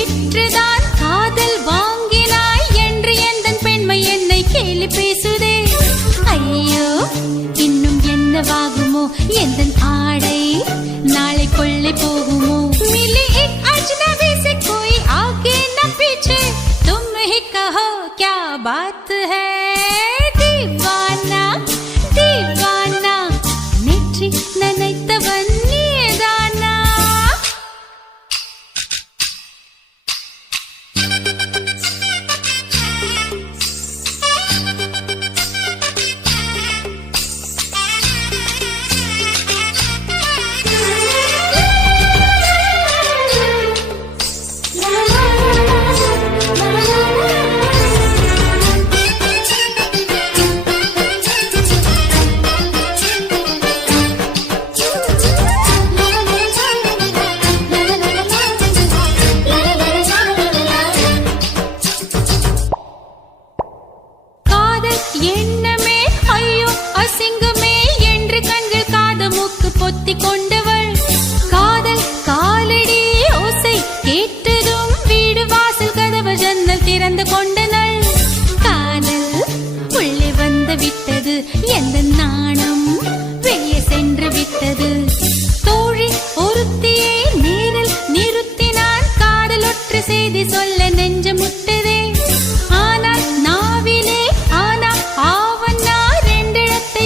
விற்றுதான் காதல் வாங்கினாய் என்று எந்தன் பெண்மை என்னை கேலி பேசுதே. ஐயோ இன்னும் என்னவாகுமோ எந்தன் ஆடை நாளை கொள்ளை போகுமோ. मिली एक अजनबी से कोई आगे न पीछे तुम ही कहो क्या बात है. दीवाना दीवाना नेற்றி நினைத்தவன் நீதானா. எண்ணமே ஐயோ அசிங்கமே என்று கண்கள் காது மூக்கு பொத்தி கொண்டவள். காதல் காலடி ஓசை கேட்டதும் வீடு வாசல் கதவு ஜன்னல் திறந்து கொண்டனள். காதல் உள்ளே வந்து விட்டது எந்த நாணம் வெளியே சென்று விட்டது. தோழி ஒருத்தியை நேரில் நிறுத்தினான் காதல் ஒற்று செய்தி சொல்ல நெஞ்சு முட்டதே. ஆனால் நாவிலே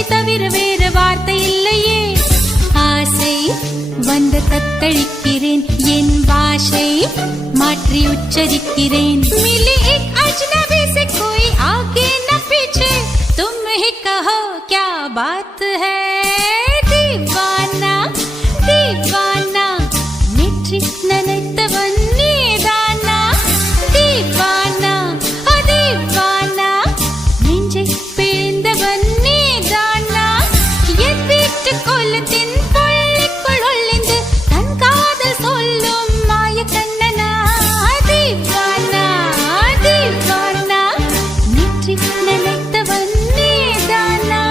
தவிர வேறு வார்த்தை இல்லையே. ஆசை வந்து தத்தளிக்கிறேன் என் பாஷை மாற்றி உச்சரிக்கிறேன். मिली एक अजनबी से कोई आगे न पीछे तुम ही कहो क्या बात है. दीवाना दीवाना नेற்றி நினைத்தவன் நீதானா. दीवाना दीवाना நெஞ்சை பிழிந்தவன் நீதானா. என் வீட்டு கொல்லத்தின் பள்ளிக்குள் ஒளிந்து தன் காதல் சொல்லும் மாய கண்ணனா. தீவானா தீவானா நேற்றி நினைத்தவன் நீதானா.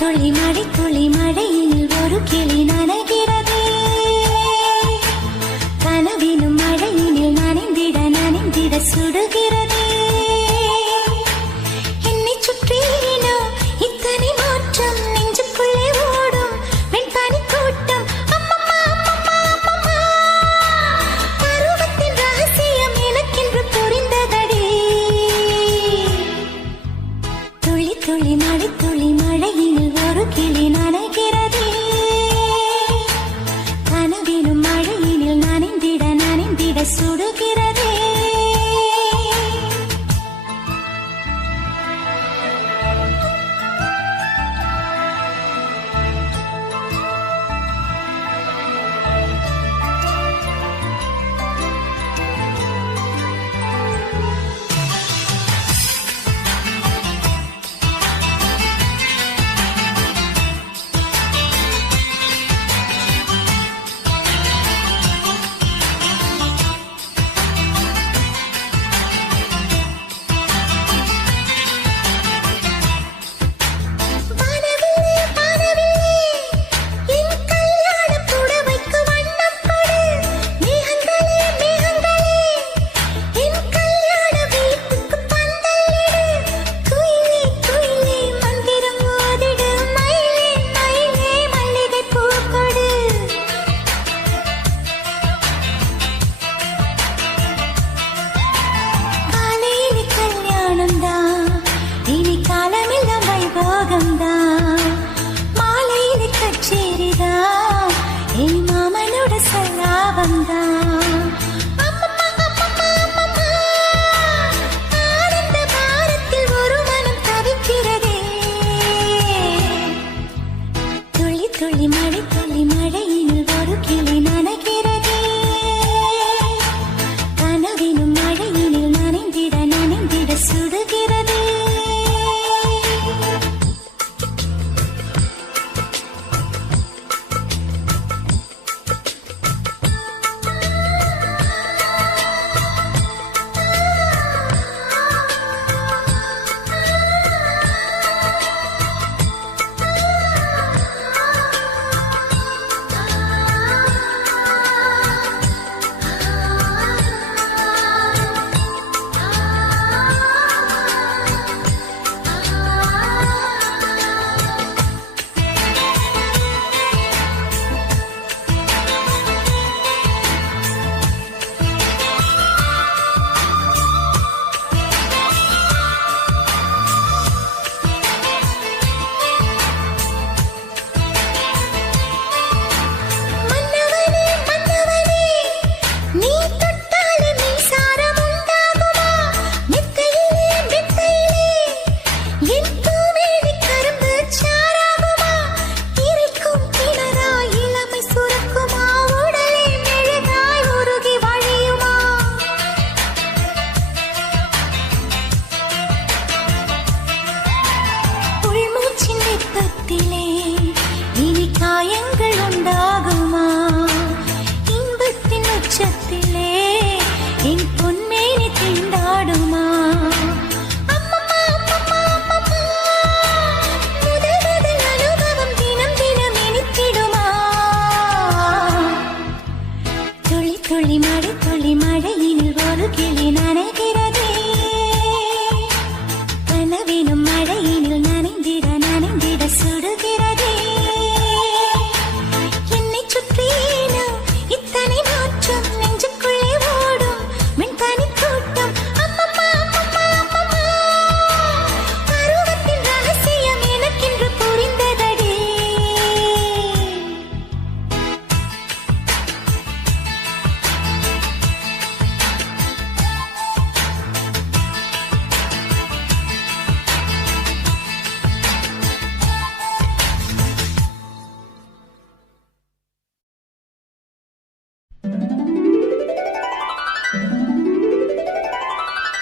துளி மழை துளி மழையில் ஒரு கிளி நனைகிறதே. கனவிலும் மழையினில் நனைந்திட நனைந்திட சுடுகிறதே. என்னை சுற்றினோ இத்தனை மாற்றம் நெஞ்சுக்குள்ளே ஓடும் வெண்பனி கூட்டம். அம்மம்மா அம்மம்மா அம்மம்மா பருவத்தின் ரகசியம் எனக்கென்று புரிந்ததடி. துளி துளி மழை துளி மழையினில் ஒரு கிளி நனைகிறதே. கனவிலும் மழையினில் நனைந்திட நனைந்திட சுடுகிறதே. சொல்ல வந்தான். ஆனந்த பாரத்தில் ஒரு மனம் தவிக்கிறதே. துளி துளி மழையினில் ஒரு கிளி நனைகிறதே. கனவினும் மழையினில் நனைந்திட சுடுகிறதே. துளி மழையினில் ஒரு கிளி நனைகிறதே. கனவினும் மழையினில் நனைந்திட சுடுகிறதே. என்னை சுற்றினோ இத்தனை மாற்றம் நெஞ்சுக்குள்ளே ஓடும் மின்பனி கூட்டம். பருவத்தின் ரகசியம் எனக்கென்று புரிந்ததடி.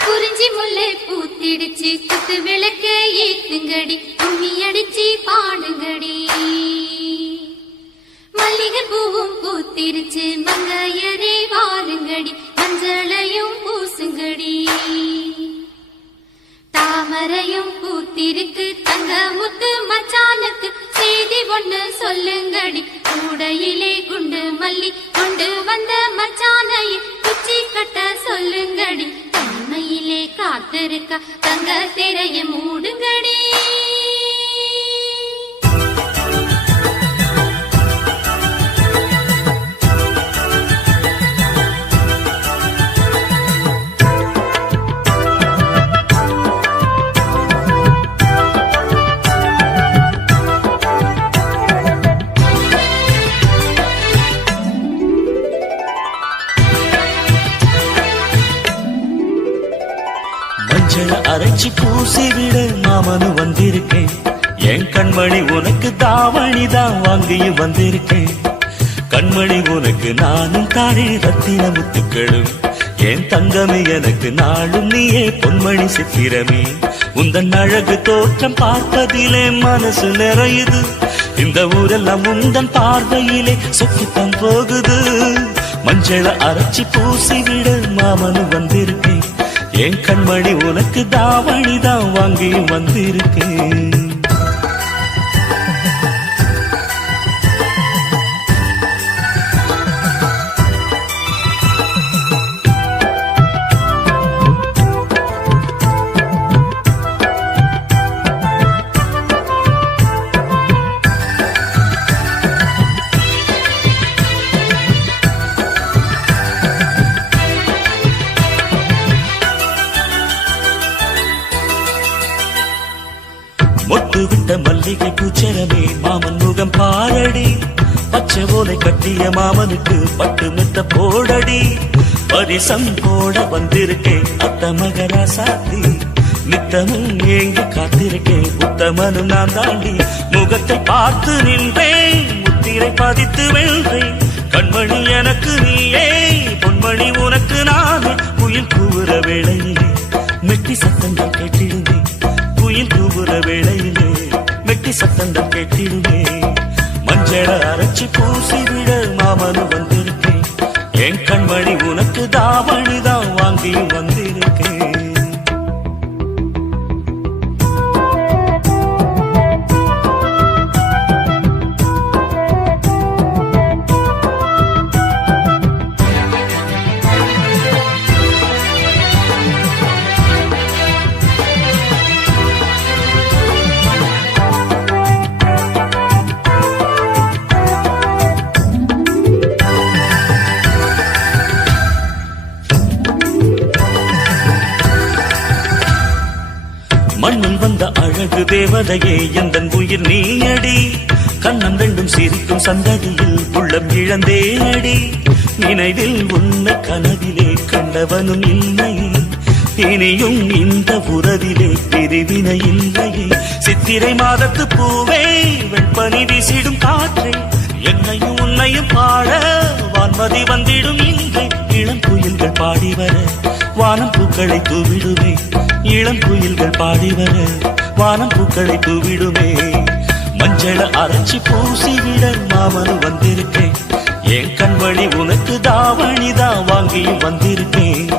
குறிஞ்சி முல்லை பூத்திடுச்சு குத்து விளக்க ஏத்துங்கடி கும்மி அடிச்சு பாடுங்கடி. மல்லிகை பூவும் பூத்திருச்சு மங்கையரே வாருங்கடி மஞ்சளையும் பூசுங்கடி. தாமரையும் பூத்திருக்கு தங்க முத்து மச்சானுக்கு செய்தி ஒண்ணு சொல்லுங்கடி. கூடையிலே குண்டு மல்லி கொண்டு வந்த மச்சானையை குச்சி கட்ட சொல்லுங்கடி. தன்மையிலே காத்திருக்க தங்க திரைய மூடுங்கடி. அரைச்சி பூசி விட மாமனு வந்திருக்கேன். என் கண்மணி உனக்கு தாவணிதான் வாங்கியும் வந்திருக்கேன். கண்மணி உனக்கு நானும் தானே ரத்தின முத்துக்களும். என் தங்கமே எனக்கு நாளும் நீயே பொன்மணி சித்திரமே. உந்தன் அழகு தோற்றம் பார்ப்பதிலே மனசு நிறையுது. இந்த ஊரெல்லாம் உந்தன் பார்வையிலே சொக்கித்தான் போகுது. மஞ்சள அரைச்சி பூசி விட மாமனு வந்திருக்கேன். என் கண்மணி உனக்கு தாவணிதான் வாங்கி வந்திருக்கேன். மொட்டு விட்ட மல்லிகை பூச்சரமே மாமன் முகம் பாரடி. பச்சை ஓலை கட்டிய மாமனுக்கு பட்டு மெத்த போடடி பரிசம் போட வந்திருக்கேன் அத்த மகராசாத்தி நித்தமும் ஏங்கி காத்திருக்கேன் உத்தமனும் நான் தாண்டி முகத்தை பார்த்து நின்றேன் முத்திரை பதித்து வென்றேன் கண்மணி எனக்கு நீயே பொன்மணி உனக்கு நானே குயில் கூவுற வேளையிலே மெட்டி சத்தங்கள் கேட்டிடுமே குயில் கூவுற வேளையிலே மெட்டி சத்தங்கள் கேட்டிடுமே மஞ்சள அரைச்சி பூசி விட மாமனு வந்திருக்கேன் என் கண்மணி உனக்கு தாவணிதான் வாங்கியும் வந்திருக்கேன் மண்ணில் வந்த அழகு தேவதையே எந்தன் உயிர் நீயடி கண்ணம் ரெண்டும் சிரிக்கும் சந்ததியில் உள்ளம் இழந்தேனடி நினைவில் உன்னை கனவிலே கண்டவனும் இல்லையே இனியும் இந்த உறவிலே பிரிவினை இல்லையே சித்திரை மாதத்து பூவே வெண்பனி வீசிடும் காற்றே என்னையும் உன்னையும் பாட வான்மதி வந்திடும் இங்கே இளம் குயில்கள் பாடி வர வானம் பூக்களை தூவிடுவே இளம் குயில்கள் பாடி வர வானம் பூக்களை தூவிடுமே மஞ்சள அரைச்சி பூசி விட மாமனு வந்திருக்கேன் என் கண்மணி உனக்கு தாவணிதான் வாங்கியும் வந்திருக்கேன்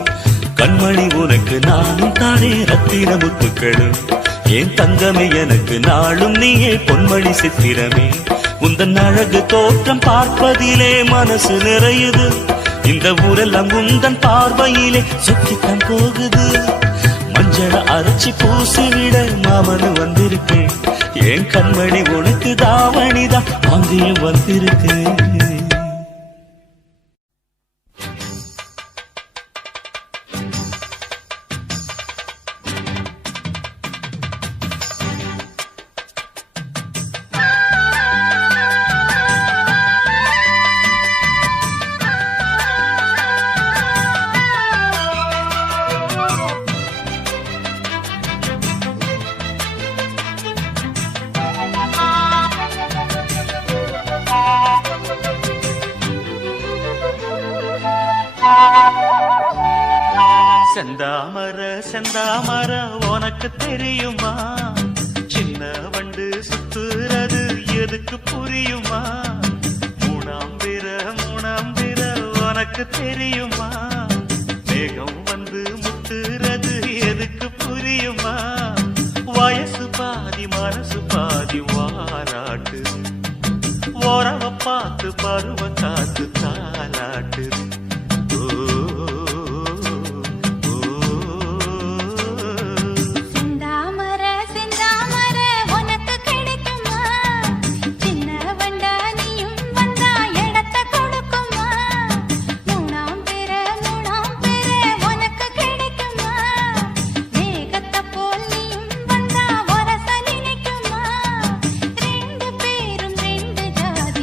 கண்மணி உனக்கு நானும் தானே ரத்தின முத்துக்களும் என் தங்கமே எனக்கு நாளும் நீயே பொன்மணி சித்திரமே உந்தன் அழகு தோற்றம் பார்ப்பதிலே மனசு நிறையுது இந்த ஊரெல்லாம் உந்தன் பார்வையிலே சுற்றித்தான் போகுது மஞ்சள அரைச்சி பூசி விட மாமனு வந்திருக்கேன் என் கண்மணி உனக்கு தாவணிதான் வாங்கியும் வந்திருக்கேன் செந்தாமர செந்தாமர உனக்கு தெரியுமா சின்ன வண்டு சுத்துறது எதுக்கு புரியுமா மூணாம் பிற உனக்கு தெரியுமா மேகம் வந்து முத்துறது எதுக்கு புரியுமா வயசு பாதி மனசு பாதி வாராட்டு ஓரவ பார்த்து பருவ காத்து தாலாட்டு